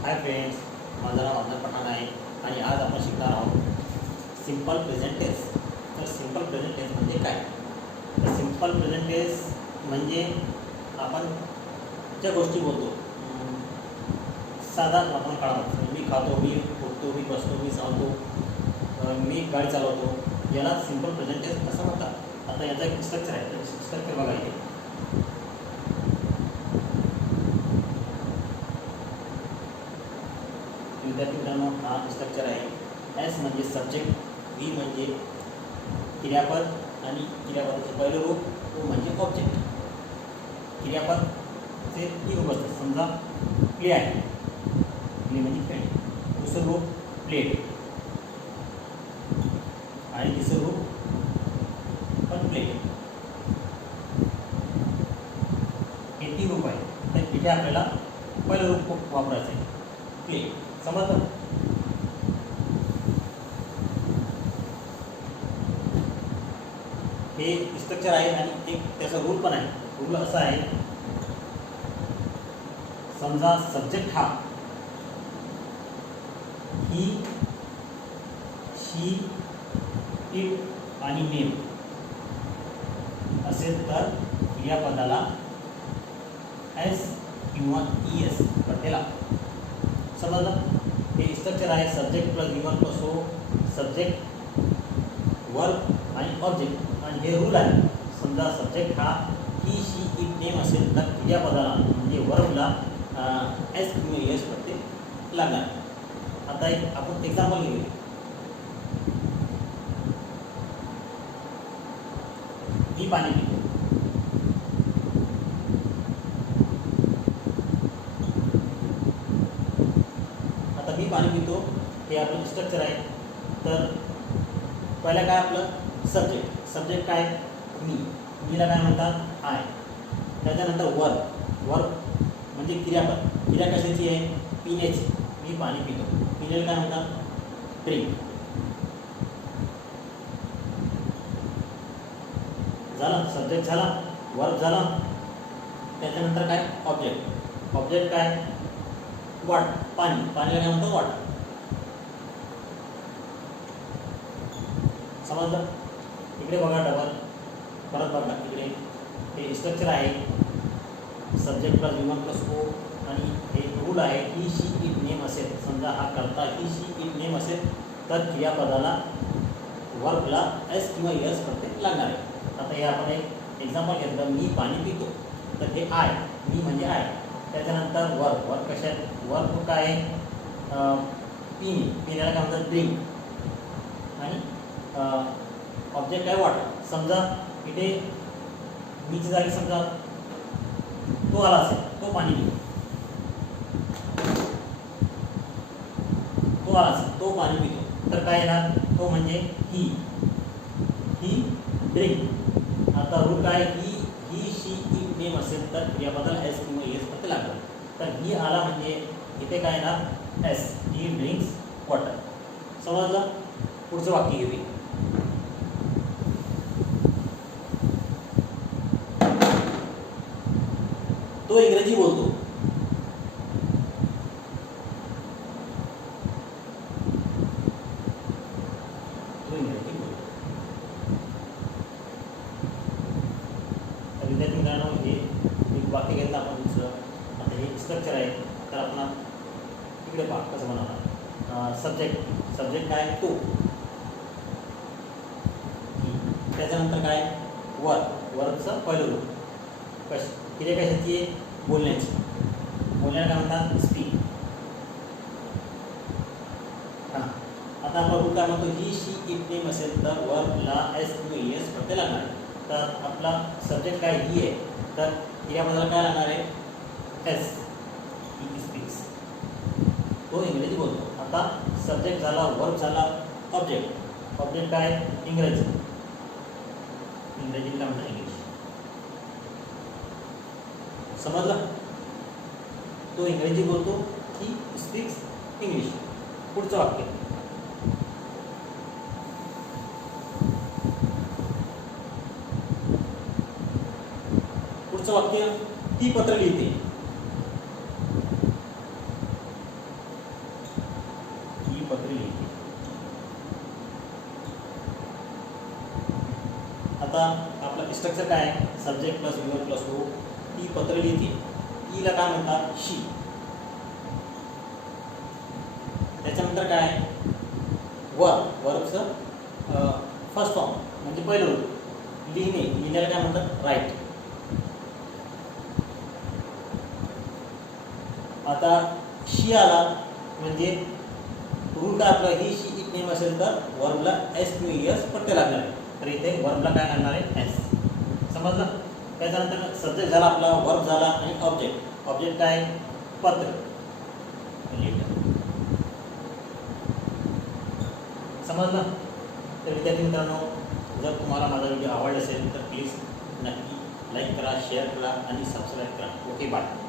Hi friends, माझं नाव अमर पठाण आहे आणि आज आपण शिकणार आहोत सिंपल प्रेझेंट टेन्स. तर सिंपल प्रेझेंट टेन्स म्हणजे काय? तर सिंपल प्रेझेंट टेन्स म्हणजे आपण ज्या गोष्टी बोलतो साधा आपण काळात मी खातो, मी उठतो, मी बसतो, मी चालतो, मी गाडी चालवतो, याला सिंपल प्रेझेंट टेन्स असं म्हणतात. आता याचा एक स्ट्रक्चर आहे, स्ट्रक्चर बघा इथे. विद्यार्थी मित्रांनो, हा स्ट्रक्चर आहे. एस म्हणजे सब्जेक्ट, व्ही म्हणजे क्रियापद आणि क्रियापदाचं पहिलं रूप, ओ म्हणजे ऑब्जेक्ट. क्रियापदचे तीन रूप असतात. समजा प्ले आहे, प्ले म्हणजे खेळ. दुसरं रूप प्लेट आणि तिसरं रूप पण प्लेट. हे तीन रूप आहे. तर इथे आपल्याला पहिलं रूप वापरायचं आहे, प्ले. समजलं? हे स्ट्रक्चर आहे आणि एक त्याचा रूल पण आहे. रूल असा आहे, समजा सब्जेक्ट हा ही, शी, इट आणि नेम असेल तर क्रियापदाला एस किंवा ई एस प्रत्यय लागतो. समजलं? हे स्ट्रक्चर आहे. Subject plus given plus O, subject, verb आणि ऑब्जेक्ट. आणि हे रूल आहे, समजा सब्जेक्ट हा ही, शी, इट, नेम असेल तर क्रियापदाला म्हणजे वर्बला एस किंवा एस प्रत्यय लागणार. आता एक आपण एक्झाम्पल घेऊया. मी पाणी पितो. आता मी पाणी पितो हे आपलं स्ट्रक्चर आहे. तर पहिलं काय आपलं सब्जेक्ट. सब्जेक्ट काय? मी. मीला काय म्हणतात? आय. त्याच्यानंतर वर्ब. वर्ब म्हणजे क्रियापद. क्रिया कशाची आहे? पिण्याची. मी पाणी पितो. पिण्याला काय म्हणतात? ड्रिंक. झालं, सब्जेक्ट झाला, वर्ब झाला. त्याच्यानंतर काय? ऑब्जेक्ट. ऑब्जेक्ट काय? वॉटर, पाणी. पाणीला काय म्हणतात? वॉटर. समजलं? इकडे बघा डबल, परत बघा इकडे. हे स्ट्रक्चर आहे, subject plus given plus O आणि हे रूल आहे ही, शी, इट, नेम असेल. समजा हा करता ही, शी, इट, नेम असेल तर क्रियापदाला वर्बला एस किंवा एस प्रत्यय लागणार आहे. आता हे आपण एक एक्झाम्पल घेतलं, मी पाणी पितो. तर हे आय, मी म्हणजे आय. त्याच्यानंतर वर्ब. वर्ब कशात? वर्ब काय आहे? पिणे. पिण्याला काय म्हणतात? ड्रिंक. आणि ऑब्जेक्ट आहे वॉटर. समजा इथे मीची जागी समजा तो आला असेल, तो पाणी पितो. तो आला असेल, तो पाणी पितो. तर काय येणार? तो म्हणजे ही, ही ड्रिंक. आता रूल काय? ही, शी, इट, नेम असेल तर क्रियापदाला एस किंवा एस प्रत्यय लागणार. तर ही आला म्हणजे इथे काय येणार? एस. ही ड्रिंक्स वॉटर. समजलं? पुढचं वाक्य घेऊया. तो इंग्रजी बोलतो. तो इंग्रजी बोलतो. तर विद्यार्थी मित्रांनो, हे एक वाक्य घेतलं आपण दुसरं. आता हे स्ट्रक्चर आहे. तर आपण इकडे पहा कसं बनवणार. सब्जेक्ट. सब्जेक्ट काय? तो. त्याच्यानंतर काय? वर्ब. वर्बचं पहिलं रूप. क्रिया कशाची आहे? बोलण्याची. बोलण्याला काय म्हणतात? स्पीक. हां, आता आपण रूल काय म्हणतो? ही, शी, इट, नेम असेल तर वर्बला एस किंवा एस प्रत्यय लागणार. तर आपला सब्जेक्ट काय? ही आहे. तर क्रियापदाला काय लागणार आहे? एस. He speaks. तो इंग्रजी बोलतो. आता सब्जेक्ट झाला, वर्ब झाला, ऑब्जेक्ट. ऑब्जेक्ट काय? इंग्रजी. इंग्रजी काय म्हणतात? इंग्लिश. समजलं? तो इंग्रजी बोलतो, ही स्पीक्स इंग्लिश. पुढचं वाक्य. पुढचं वाक्य, ती पत्र लिहिते. आता आपलं स्ट्रक्चर काय आहे, सब्जेक्ट प्लस व्हीवर प्लस हो. ती पत्र लिहिते, ईला काय म्हणतात शी. त्याच्यानंतर काय आहे वर्बचं फर्स्ट फॉर्म म्हणजे पहिलं रूप लिहिण्याला काय म्हणतात राईट. आता शी आला म्हणजे रूल काय आपला, ही शी इट नेम असेल तर वर्बला एस किंवा एस पट्टे लागणार आहे. तर इथे वर्बला काय लागणार आहे एस. समजलं. त्याच्यानंतर सब्जेक्ट झाला आपला, वर्ब झाला आणि ऑब्जेक्ट काय पत्र. समजलं. तर विद्यार्थी मित्रांनो, जर तुम्हाला माझा व्हिडिओ आवडला असेल तर प्लीज नक्की लाईक करा, शेअर करा आणि सबस्क्राईब करा. Okay, bye.